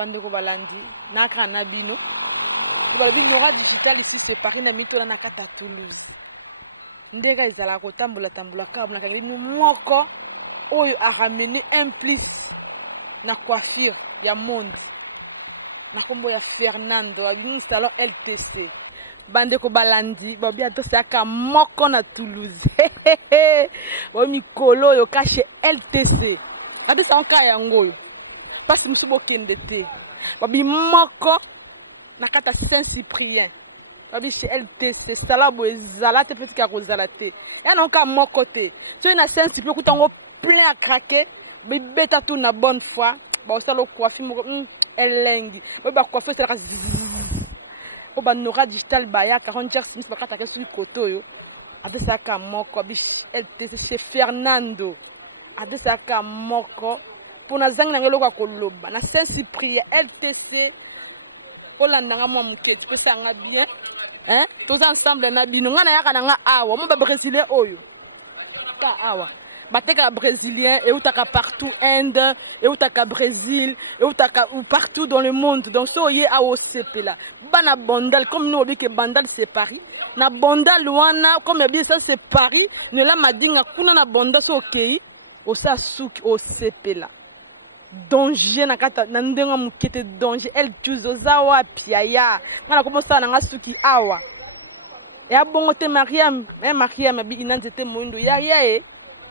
Bandeko balandi naka na bino balobi Nora Digital ici c'est Paris na mito na kata Toulouse ndeka ezala kotambola tambola kabula kangi nous moko oyo a ramené un plus na coiffure ya monde na kombo ya Fernando abini salon LTC bandeko balandi babi atosaka moko na Toulouse bo mikolo yo cache LTC ade sa onka yango yo parce musu bokende te babi moko na kata Saint-Cyprien babi chez LTC salabo ezala te petit ka kozala te ya na onka moko te so na Saint-Cyprien kutango plein à craquer beta tout na bonne foi ba osalo coiffure moko elengi ba coiffure c'est la o ba Nora Digital ba ya 40 heures ba kata ke sur koto yo adesaka moko bish LTC chez Fernando adesaka moko pona zangi na ngelo kwa koloba na Saint-Cyprien LTC olanda nga mwa muke tu peux tanga bien hein tous ensemble na bino nga na yaka na nga awa mo ba brésilien oyo ta awa bateka brésilien et utaka partout Inde et utaka Brésil et utaka ou partout dans le monde donc so yé a OCP là bana bandal comme nous dit que bandal c'est Paris na bandal wana comme bien ça c'est Paris ne la madinga kuna na bandal so OK o sa souk OCP là danger na kata na ndenga mukete danger el tuzo zawa piaya ngana komo sa na ngasuki awa ya bongo te Mariam Mariam bi inanzete moindo ya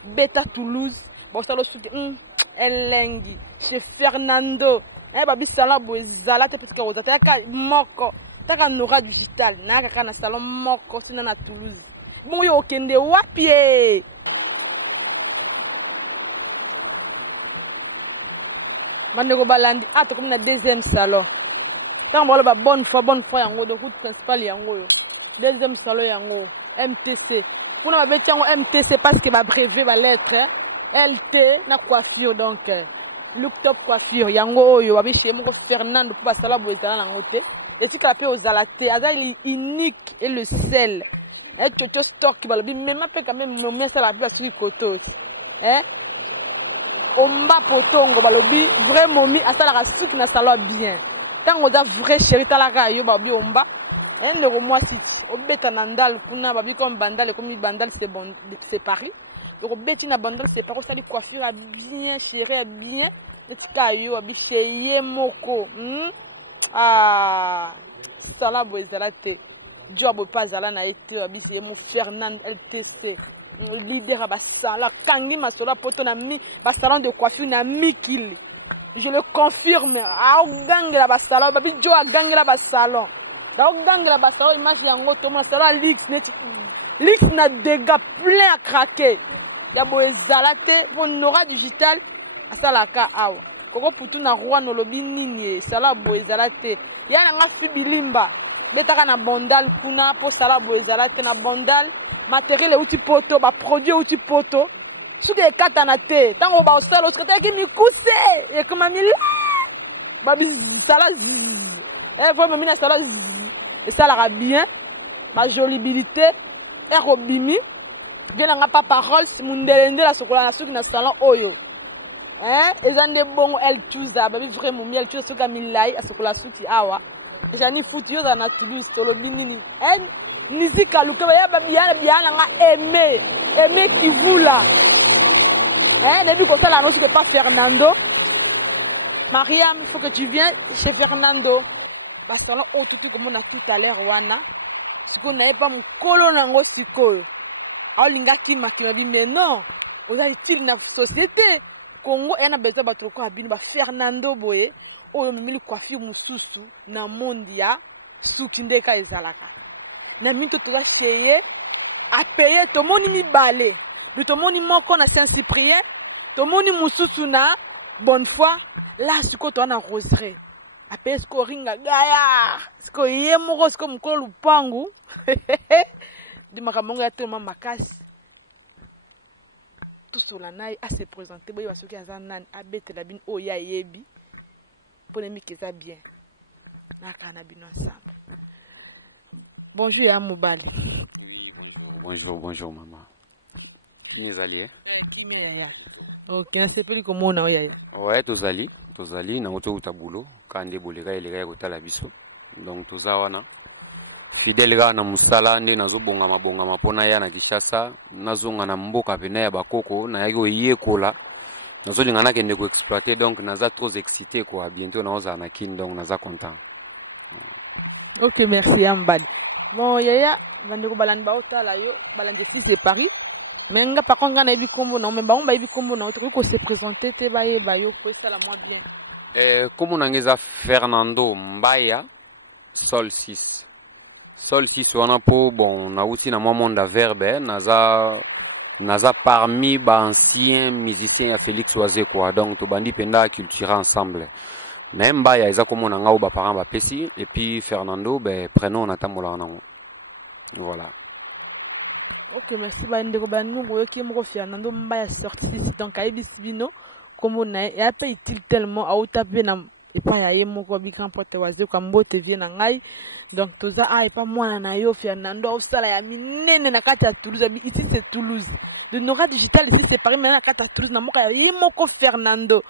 Beta Toulouse, bon ça le soutien, elengi chez Fernando, babi sala boezala te parce que aux attaques moko, taka Nora Digital, na kaka na salon moko sina na Toulouse. Bon yo kende wapi? Bandeko balandi to comme na deuxième salon. Tant bon ba bonne fois yango de route principale yango yo. Deuxième salon yango MTC. Pour nous mettre en MTC parce que va brevet va lettre LT na coiffure donc look top coiffure yango yo abi chez mo Fernando pour basala boezala na ngote et tu tapes aux alaté azali unique et le sel et toto stock ba bi même pas quand même me ça la place sur koto hein omba potongo ba lobi vraiment mi asala ka suki na salon bien tant oza vrai chéri talaka yo ba bi omba un euro moi si au beta nandal kuna babi comme bandal comme bandal c'est bon c'est Paris donc beti na bandal c'est pas ça les coiffure à bien chérie à bien et kayo abi cheye moko sala boezala te job pas zala na été abi c'est mon Fernand LTC leader ba sala kangi masola poto na mi ba salon de coiffure na mikili je le confirme a gangela ba salon babi jo a gangela ba salon la bataille image yango Thomas sala lix na dégâts plein à craquer ya boezalate pour Nora Digital asala ka awa koko putu na roi no lobi nini sala boezalate ya nga fibilimba betaka na bondal kuna pour sala boezalate na bondal matériel outil poto ba produit outil poto suke kata na te tango ba osala osaka ki mikuse et comme mila babi sala vraiment mina sala et ça la bien ma jolibilité et robimi bien nga pas parole si mundelende la sokola na suki na salon oyo hein ezande bongo el tuza babi vraiment miel tuza soka milai a sokola suki awa ezani futu yo na Toulouse solo binini en nizika lukaba ya babi ya nga aimer qui vous là hein depuis que ça la no suki pas Fernando Mariam il faut que tu viennes chez Fernando basala otutu comme on a tout à l'heure wana siko na pas mukolo nango sikoyo alinga kima bi mais non oza utile na société Congo ena beza batroko abini ba Fernando boye oyo mimili coiffure mususu na mondia suki ndeka ezalaka na minto toza cheye a payer to moni mibale to moni moko na Saint-Cyprien to moni mususu na bonne foi là siko to na roseraie apes ko ringa gaya sko yemo ko sko mukolo lupangu di makamongo ya toma makasi tout cela naï à se présenter boy basoki azanan abete la bin oya yebi polémique ça bien na kana bino ensemble bonjour ya mobali bonjour maman mes alliés ya ok na sepeli comment na oya ouais tous alliés tozali na auto utabulo kande boleka eleka kotala biso donc toza wana fidèle ga na musala nde nazobonga mapona ya na Kinshasa nazonga na mboka pena ya bakoko na yaki oyekola nazolinga nakende ko exploiter donc naza trop excité quoi bientôt naoza na kin donc naza content. Ok, merci Ambadi. Bon yaya bandeko balandi baotala yo balandi si c'est Paris. Mais nga par contre na yebi kombo na mais ba yebi kombo na to ko se présenter te ba ye ba yo ko ça la moi bien. Comme on a Fernando Mbaya Sol 6 wana po bon na uti na monde verbe naza parmi ba anciens musiciens à Félix Oazé quoi donc to bandi penda culture ensemble mais Mbaya eza comme on a ba parents ba pesi et puis Fernando ben prénom on atamola nango voilà. Ok, merci bandeko banu boyo ki moko Fernando Mbaya sorti ici donc ayebi bino comme on a ya pe utile tellement a utape na et pas ya moko bi grand porte Oazé kwa mbote vie na ngai donc toza et pas moi na yo Fernando au sala ya minene na kati ya Toulouse ici c'est Toulouse de Nora Digital ici c'est Paris mais na kati ya Toulouse na moka ya moko Fernando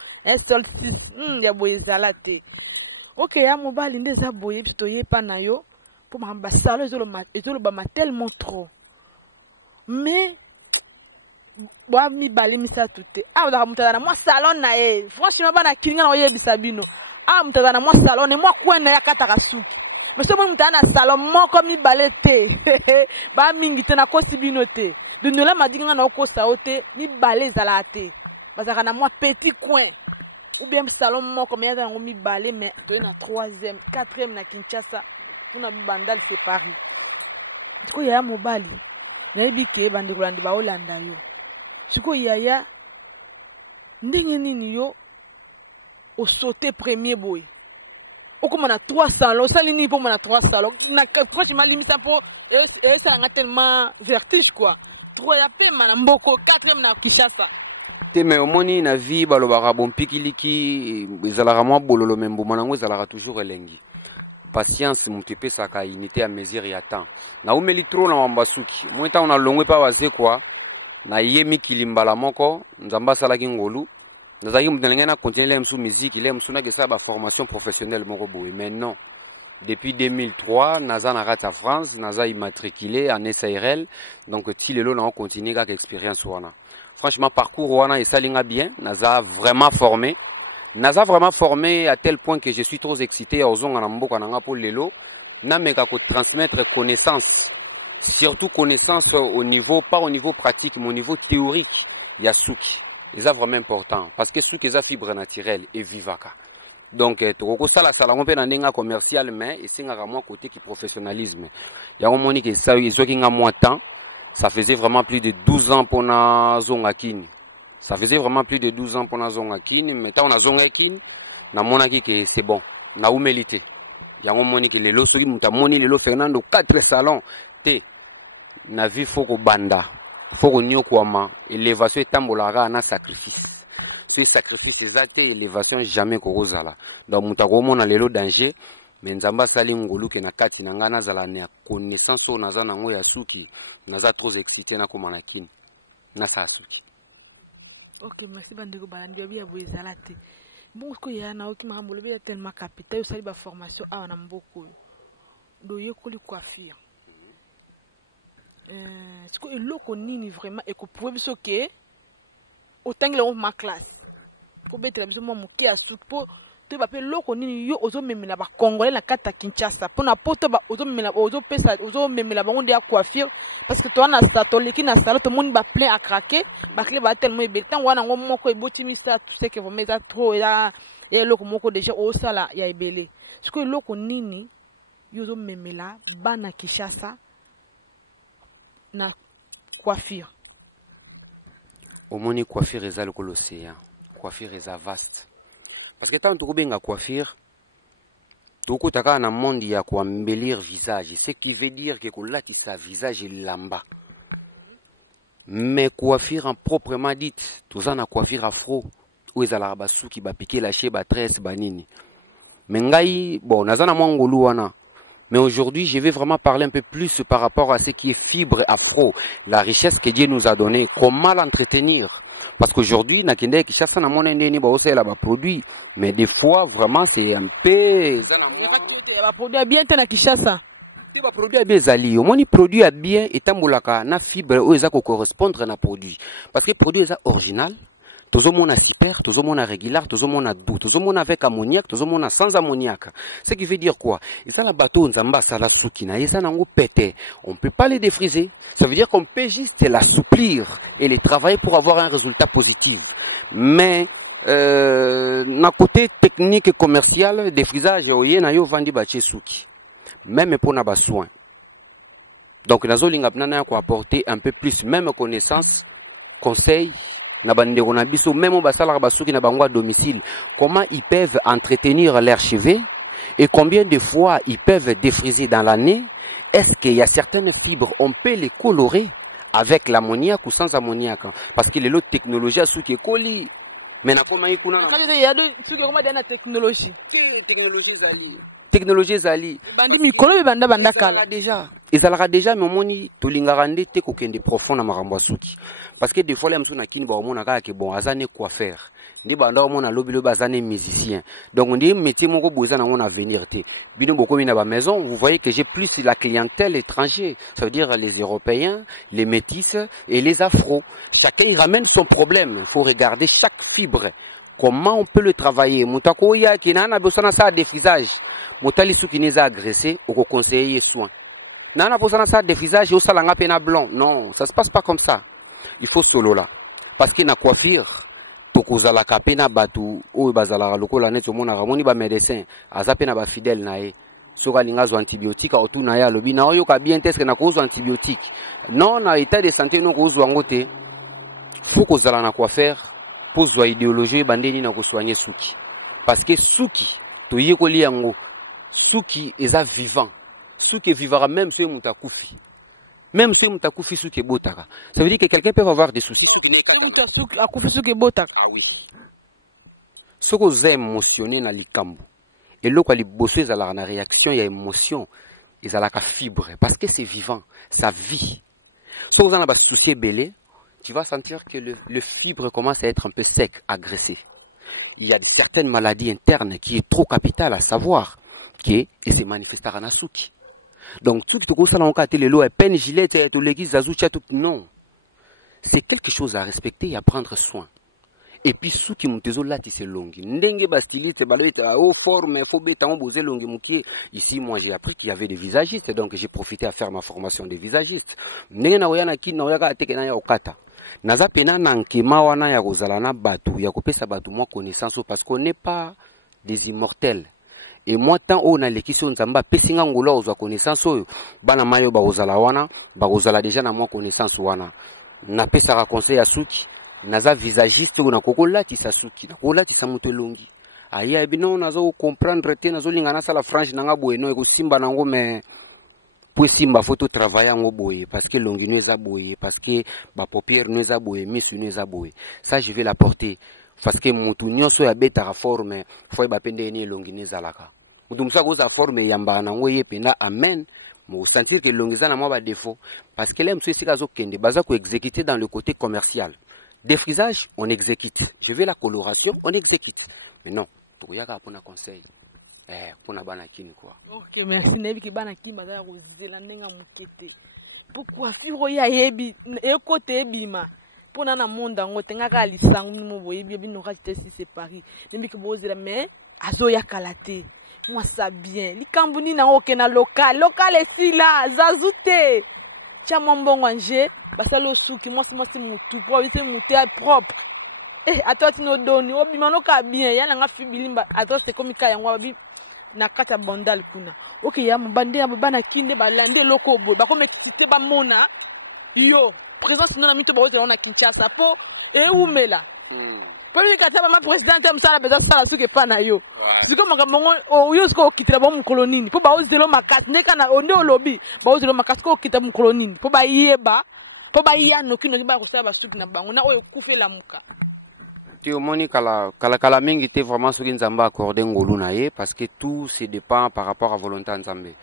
Sol 6 ya boye zalate. Ok ya mobali ndeza boye biso ye pa na yo pour ma basalo ezolo ba tellement trop mais boa mi bali misa tuté da mutana na moi salon na franchement bana kilinga na oyebisa bino mutana na moi salon et moi kwenda ya kataka suki mais so mutana na salon moko mi balete ba mingi te na kosi bino te de nola madinga na kosa ote mi balé zalate bazaka na moi petit coin ou bien salon moko mais ya mi balé mais to na 3e 4e na Kinshasa na bandal c'est Paris diko ya mobali na yebi ke bandeko landi ba Holanda yo siko yaya ndenge nini yo au sauter premier boy okoma na 3 salons sali ni pour na 3 salons na franchement limite pour ça nga tellement vertige quoi 3 ya pe na mboko 4e na Kinshasa te mais omoni na vie balobaka bon pikiliki ezalaka mwa bololo membo manango ezalaka toujours elengi patience mutu epesaka unité à mesure ya temps na umeli trop na mambasuki mweta on a longwe pa waze quoi na yemi kilimbala moko nzamba salaki ngolu nazaki mutu na continuer msu musique ile msu na kesa ba formation professionnelle moko boye mais non depuis 2003 naza na rata France naza immatriculé en SARL donc tilelo na continuer ka expérience wana franchement parcours wana esalinga bien naza vraiment formé à tel point que je suis trop excité aux ongana mboka nanga pour lelo na meka ko transmettre connaissance surtout connaissance au niveau pas au niveau pratique mais au niveau théorique ya suki c'est vraiment important parce que suki eza fibre naturelle et vivaka donc toko sala sala ngompe na ndinga commercial mais esingaka moi côté qui professionnalisme ya moni que ça izoki nga moi temps ça faisait vraiment plus de 12 ans pour na zonga kini. Ça faisait vraiment plus de 12 ans pour na zonga kini, mais tant on a zonga kini, na monaki que c'est bon, na humilité. Yango moni que lelo soki muta moni lelo Fernando 4 salons te na vie foko banda, foko nyokwama, élévation tambolaka na sacrifice. Ce sacrifice ezate élévation jamais korozala. Donc muta komona lelo danger, mais nzamba sali ngolu ke na kati na ngana zala na connaissance na za nango ya suki. Naza trop excité na komana kini na sa suki. Ok, merci bandeko balandi bien boye zalate. Bon ko ya na oki makambo be tellement capital sali ba formation a na mboko. Do yekoli coiffure. Siko eloko nini vraiment e ko prouver biso ke otangela on ma classe. Ko betela biso mo muke a suki po to ba pe loko nini yo ozo memela ba congolais na kata Kinshasa pona poto ba ozo memela ozo pesa ozo memela ba ngonde ya coiffure parce que toi na statoliki na salon to monde ba plein à craquer ba clé ba tellement ebel tant wana ngo moko ebotimi ça tout ce que vous mettez trop et loko moko déjà au sala ya ebelé ce que loko nini yo ozo memela ba na Kinshasa na coiffure omoni coiffure eza le l'océan coiffure eza vaste. Parce que tant que tu as coiffure, tu as un monde qui a embellir visage. Ce qui veut dire que là, tu as visage lamba. Mais coiffure en proprement dite, tu as une coiffure afro. Où est la bassou qui va piquer la chèvre, tresse, banini. Mais ngai, bon, nazana mangolu wana. Mais aujourd'hui, je vais vraiment parler un peu plus par rapport à ce qui est fibre afro, la richesse que Dieu nous a donnée, comment l'entretenir. Parce qu'aujourd'hui, nakende Kinshasa na mona ndeni ba osela ba produit, mais des fois vraiment c'est un peu ba produit bien te na Kinshasa. C'est ba produit bien zali. Au moins produit a bien etambolaka na fibre o eza ko correspondre na produit. Parce que produit eza original. Toujours mon super, toujours mon régulier, toujours mon doux, toujours mon avec ammoniac, toujours mon sans ammoniac. Ce qui veut dire quoi? Et ça, la bateau, nzamba, ça la soukina, et ça n'a pas pété. On peut pas les défriser. Ça veut dire qu'on peut juste l'assouplir et les travailler pour avoir un résultat positif. Mais, na côté technique et commercial, défrisage, oye, na yo vandi bache souki. Même pour na soin. Donc, nazo lingapnana ko apporter un peu plus, même connaissance, conseil, na bande on a biso même basala basuki na bangwa domicile, comment ils peuvent entretenir leurs cheveux et combien de fois ils peuvent défriser dans l'année. Est-ce qu'il y a certaines fibres on peut les colorer avec l'ammoniac ou sans ammoniac, parce que les autres technologies suki koli mais na comment ikuna il y a de suki comment dans la technologie zali bandi mikolo banda banda kala déjà ezalaka déjà mais omoni tolingaka nde te kokende profond na makambo ya suki, parce que des fois les msu na kini ba omona kaka ke bon azane quoi faire ndi banda omona lobi lobi azane musicien, donc ndi métier moko boza na on avenir te bino boko bina ba maison. Vous voyez que j'ai plus la clientèle étrangère, ça veut dire les Européens, les métis et les afro. Chacun il ramène son problème. Il faut regarder chaque fibre, comment on peut le travailler. Moutako ya kinana besoin ça défrisage. Moutali suki neza agressé ou conseiller soin. Nana besoin ça défrisage ou salanga pena blanc. Non, ça se passe pas comme ça. Il faut solo là. Parce qu'il na coiffure. Tokozala kapena batu ou bazala lokola neto mona ramoni ba médecin azapena ba fidèle nae. Soka lingazo antibiotique au tout na ya lobi na oyo ka bien test na kozo antibiotique. Non na état de santé no kozo ngote. Faut kozala na quoi faire. Pozwa idéologie bandeni na ko soigner suki. Parce que suki to yekoli yango. Suki eza vivant. Suki vivra même si mutakufi. Même si mutakufi suki botaka. Ça veut dire que quelqu'un peut avoir des soucis suki ne mutakufi suki botaka. Ah oui. Soko za émotionné na likambo. Et loko ali bosso ezala na réaction ya émotion, ezala ka fibre parce que c'est vivant, ça vit. Soko za na ba souci belé, tu vas sentir que le fibre commence à être un peu sec, agressé. Il y a certaines maladies internes qui est trop capitale à savoir qui et se manifestera na suki. Donc tout ce que ça les lois peine gilet et tout l'église azucha tout non. C'est quelque chose à respecter et à prendre soin. Et puis ceux qui montent là c'est longi. Ndenge bastilite balete au forme faut beta on boser longi muki. Ici moi j'ai appris qu'il y avait des visagistes donc j'ai profité à faire ma formation de visagiste. Ndenge na oyana ki na oyaka tekena ya okata. Naza pena na nkema wana ya kozala na batu ya kopesa batu moi connaissance parce qu'on n'est pas des immortels. Et moi tant on a l'équision nzamba pesinga ngolo ozwa connaissance oyo bana mayo ba ozala wana ba ozala déjà na moi connaissance wana na pesa conseil ya suki naza visagiste na kokola ti sasuki na kokola ti samuto longi aya bino nazo comprendre te nazo lingana sala franche nanga boyeno eko simba nango mais pour simba photo travailler ngo boye parce que longi neza boye parce que ba paupière neza boye misu neza boye ça je vais l'apporter parce que mutu nyonso ya beta forme foi ba pende ni longi neza laka mutu musa ko za forme yamba nango yependa amen. Mo sentir que longi za na moi ba défaut parce que l'aime ceci kazo kende baza ko exécuter dans le côté commercial. Défrisage, on exécute. Je veux la coloration, on exécute. Mais non, pour y avoir un conseil. Pour na bana kini quoi. Ok, merci. Nebi ki bana kini bazala ko zela nenga mutete. Pourquoi firo ya yebi e côté bima. Pour na monde ngo tenga ka lisangu mo boyebi bino ka tesi c'est Paris. Nebi ki bozela mais azo ya kalate. Moi ça bien. Likambuni na okena local est là, zazute. Tia mbongo anje. Basalo suki moi c'est mutu c'est mutu propre à toi tu nous donnes obimano ka bien yana nga fibilimba à toi c'est comme ka yango babi na kata bandal kuna OK ya mbande ya bana kinde balande loko boy ba comme excité ba mona yo présence non amito ba on a Kinshasa po e umela Poli kata ba ma présidente msala beza sala suki pa na yo siko makambo yo siko kitira ba mu kolonini po ba ozelo makasi neka na onde olobi ba ozelo makasi ko kita mu kolonini po ba yeba po ba yano kino ba ko sala suki na bango na oyo kufela muka Théomoni kala mingi te vraiment suki nzamba accordé ngolu na ye parce que tout se dépend par rapport à volonté nzambe.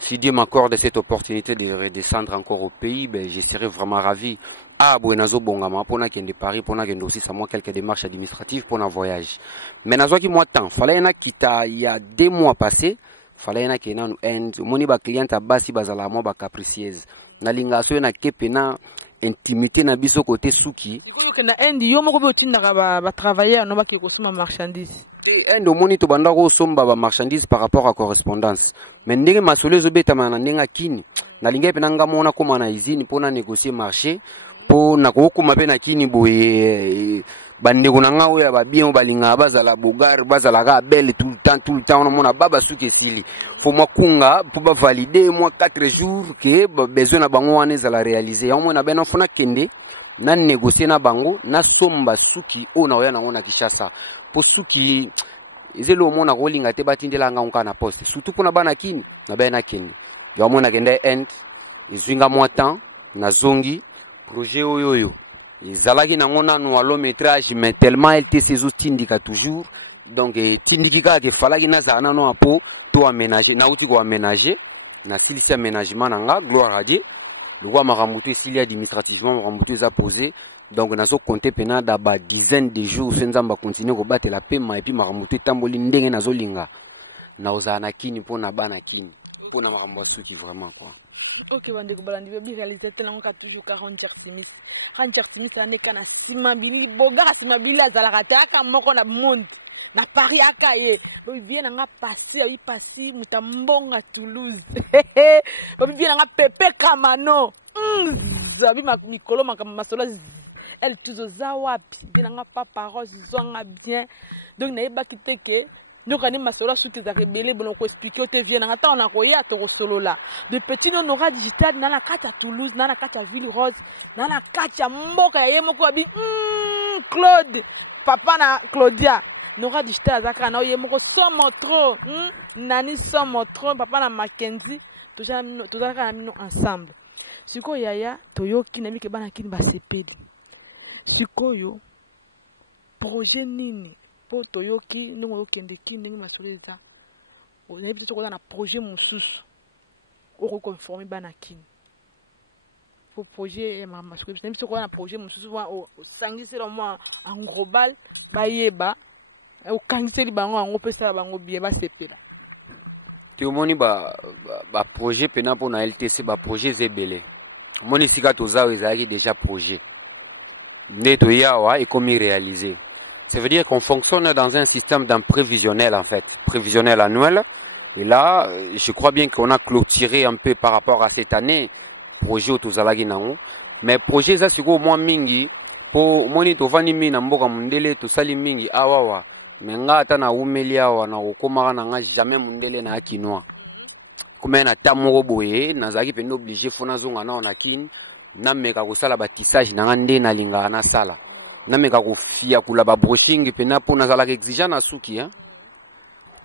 Si Dieu m'accorde cette opportunité de redescendre encore au pays, ben, je serai vraiment ravi. Ah, Buenazo Bongama, pour na kende Paris, pour na kende aussi, ça moi quelques démarches administratives pour un voyage. Mais nazo qui moi temps, fallait na kita il y a 2 mois passés, fallait na kena nous end, moni ba client à basi bazala moi ba capricieuse. Na linga so na kepena intimité na biso côté suki. Que na end yo moko be otinda ba travailler no ba ki kosoma marchandise. Endo moni to banda ko somba ba marchandise par rapport à correspondance. Mais ndenge masole zo beta mana ndenga kini. Na linga pe nanga mona koma na izini pona négocier marché po na ko kuma pe na kini boye bande ko nanga oya ba bien balinga bazala bogar bazala ga belle tout le temps on mona baba suki sili. Faut moi kunga pour ba valider moi 4 jours que besoin na bango wana za la réaliser. On mona bena fona kende na négocier na bango na somba suki ona oya na ngona Kishasa. Po suki ezelo mona rolinga te batindela nga onka na poste surtout pona bana kini na bana kende yo mona kende end izinga moi temps na zongi projet oyoyo ezalaki na ngona no long métrage mais tellement elle te ses tindika toujours donc tindika ke falaki na zana no apo to aménager na uti ko aménager na silisi aménagement nanga gloire à Dieu le roi marambuto sili administrativement marambuto za posé. Donc, nous avons compté pendant des dizaines de jours, nous avons continué à battre la paix, et puis nous avons tamboli ndenge na zolinga. Nous avons kini pour na bana kini, pour na marambosu qui vraiment quoi. Ok, bande ko balandi be réalisateur na ka toujours 40 artimis. 40 artimis ça n'est kana simabili boga simabili azala kata aka moko na monde. Na Paris aka ye. Bo bien nga passer, oui passer mutambonga Toulouse. Bo bien nga Pepe Kamano. Zabi mikolo makamasola elle tous aux awapi bien nga papa rose zonga bien donc na yeba kiteke donc ani masola suki za rebelle bon ko expliquer te vient nga ta on a koya to solo là de petit non aura digital na la carte à Toulouse na la carte à Ville Rose na la carte à mboka ya yemoko abi Claude papa na Claudia n'aura digital zakana na yemoko somo trop nani somo trop papa na Mackenzie toujours nous ensemble siko yaya toyoki na mike bana kini ba sepedi sikoyo projet nini po toyoki ndongo yokende kini ndenge masoleza on a peut-être qu'on a projet mususu o conformer bana kini pour projet ma masoleza même si on a projet mususu au sangisi le moi en global bayeba o kangiseli bango ngo pesa bango bien ba sepela Théomoni ba projet pena pour na LTC ba projet zebele moni sika tozawa ezali déjà projet neto yawa et comme réalisé. Ça veut dire qu'on fonctionne dans un système d'un prévisionnel en fait, prévisionnel annuel. Et là, je crois bien qu'on a clôturé un peu par rapport à cette année projet autozalagi nango. Mais projet ça c'est au moins mingi pour moni to vani mi na mboka mundele to sali mingi awawa. Mais nga ata na umeli awa na okoma na nga jamais mundele na akinwa. Comme na tamoro boye nazaki pe obligé fona zonga na ona kin. Nameka kosala batissage na ngande na linga na sala nameka kofia kula ba brushing pena po nazala exigeant na suki hein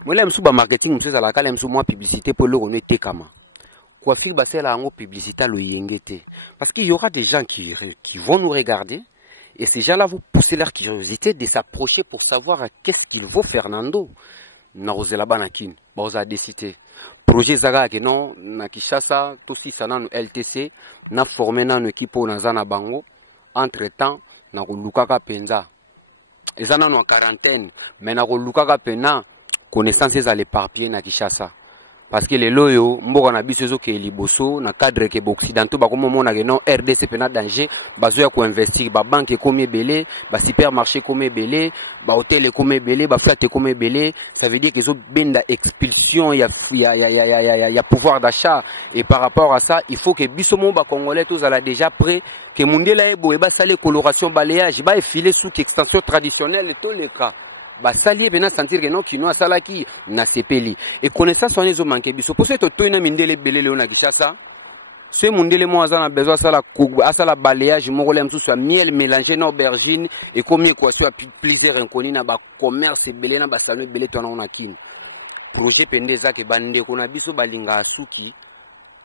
mwele msu ba marketing msu zala kala msu moi publicité pour le remettre kama quoi faire ba sala ngo publicité lo yengete parce qu'il y aura des gens qui vont nous regarder et ces gens là vont pousser leur curiosité de s'approcher pour savoir qu'est-ce qu'il vaut Fernando na rozela banakin boza décider projet zaga que non na Kishasa tout si ça na LTC na formé na équipe na zana bango entre temps na kolukaka penza ezana no quarantaine mais na kolukaka pena connaissances à l'éparpiller na Kishasa parce que les loyo mboka na biso zo ke liboso na cadre ke occidentaux ba comme mona ke non RDC pena danger bazo ya ko investir ba banque comme belé ba supermarché comme belé ba hôtel comme belé ba flat comme belé ça veut dire que zo benda expulsion ya pouvoir d'achat et par rapport à ça il faut que biso mo ba congolais tous ala déjà prêt que mundela ebo e ba sale coloration balayage ba filer sous extension traditionnelle tout les cas ba salier bena sentir que non kino salaki na sepeli et connaissance on ezo manquer biso pour cette to ina mindele belele ona Kishasa ce mundele mo azana besoin sala balayage moko lem sous miel mélangé na aubergine et comme équation a plaisir inconnu na ba commerce belé na ba salon belé to na ona kin projet pendeza ke bande ko na biso balinga suki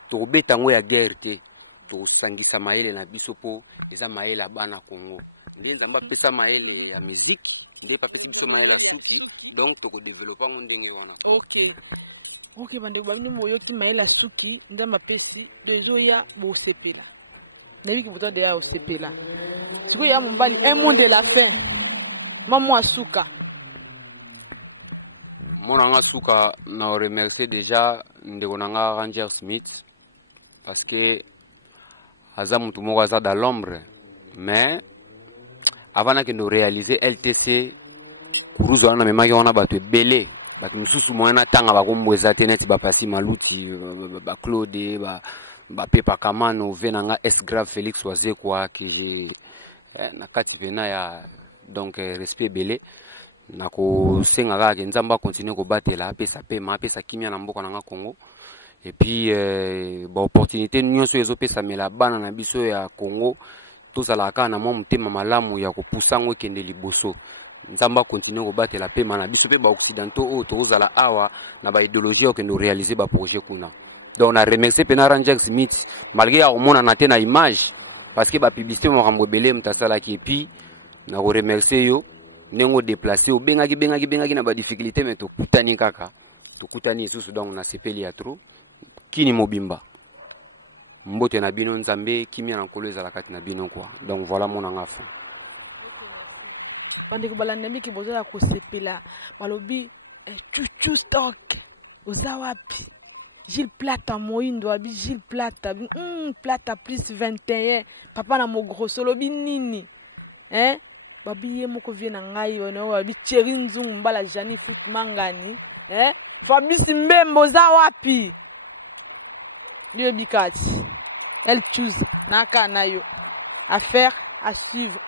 to betango ya guerre te to sangisa maele na biso po eza maele bana Congo ndenza mba pesa maele ya musique. Donc, tu développes un ndenge wana. Ok. Ok, bande babino moyoki maela suki ndamba pesi bezoya bo sepela. Nabi ki boto de ya o sepela. Siko ya mbali un monde de la fin. Maman asuka. Mon anga suka na remercier déjà ndeko nanga Ranger Smith parce que aza mutu moko aza dans l'ombre mais avant que nous réaliser LTC kuruzo wana memaki wana bato ebele bato misusu moya na tanga bakombweza te neti bapasi maluti ba Claude ba Pepa Kamano venanga S grave Félix Wazekwa que j'ai na kati pena ya donc respect belé nako senga kaka nzamba continuer ko batela apesa pema apesa kimia na mboka na Congo et puis ba opportunité nyonso ezopesa mela bana na biso ya Congo tozalaka na mwa mutema malamu ya kopusango kende liboso nzamba continuer ko batela pema na biso pe ba occidentaux o tozala awa na ba idéologie o kende réaliser ba projet kuna. Donc on a remercié pena Ranger Smith malgré a omona na te na image parce que ba publicité mo rambo belé mtasala ki et puis na ko remercier yo nengo déplacer au bengaki na ba difficulté mais to kutani kaka to kutani susu donc na sepeli ya trop kini mobimba mbote na bino nzambe kimia na nkolo ezala kati na bino quoi. Donc voilà mon engafin bande ko balandemi ki bozo ya ko sepela balobi chuchu stock uzawapi Gilles Plata moindo abi Gilles Plata Plata plus 21 papa na mo grosso lobi nini babi ye moko vie na ngai ono babi Thierry Nzungu mbala Jani Foot Mangani Fabrice Mbembo za wapi Dieu bikati elle choose naka nayo affaire à suivre